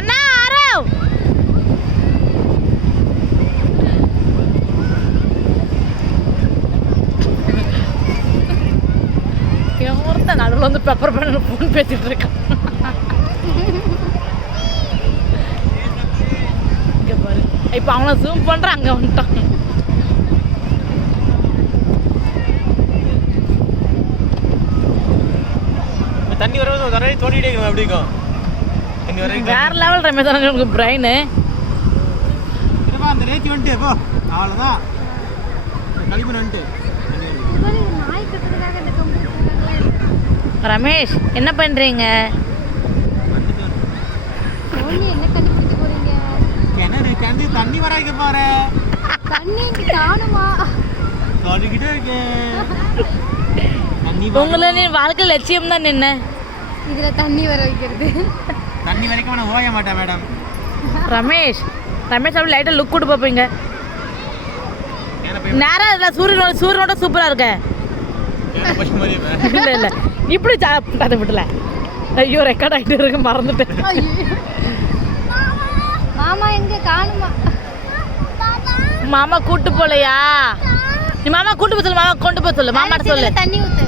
கண்ணா ஆரவ் என் ஒருத்தன் நடுவில் வந்து பெப்பர் பண்ண ஃபோன் பேசிட்டு இருக்கான். இங்கே பாரு இப்போ அவனை ஜூம் பண்ணுறான் அங்கே வந்துட்டான். தண்ணி வரும்போது நிறைய தோண்டிட்டே இருக்கணும் அப்படிக்கும். தண்ணி வர வேற லெவல் ரமேஷ் உனக்கு பிரெயின். அந்த ரேத்தி வந்துட்டு போ அவ்வளோதான் கழிப்பு வந்துட்டு. ரமேஷ் என்ன பண்றீங்க? கிணறு கிணறு தண்ணி வர வைக்க பாரு. தண்ணி காணுமா? தோண்டிக்கிட்டே இருக்கேன். உங்களை நீ வாழ்க்கை லட்சியம் தான் என்ன இதுல தண்ணி வர வைக்கிறது. தண்ணி வரைக்கும் நான் ஓய மாட்டேன் மேடம். ரமேஷ் ரமேஷ் அப்படி லைட்டாக லுக் கொடுத்து பார்ப்பீங்க. நேரம் இல்லை சூரியனோட சூப்பராக இருக்க. இல்லை இல்லை இப்படி அதை விடல. ஐயோ ரெக்கார்ட் ஆகிட்டு இருக்கு மறந்துட்டேன். மாமா எங்க காணுமா? மாமா கூட்டு போலையா? நீ மாமா கூட்டு போக சொல்லு. மாமா கொண்டு போக சொல்லு. மாமாட்ட சொல்லு. தண்ணி ஊத்து.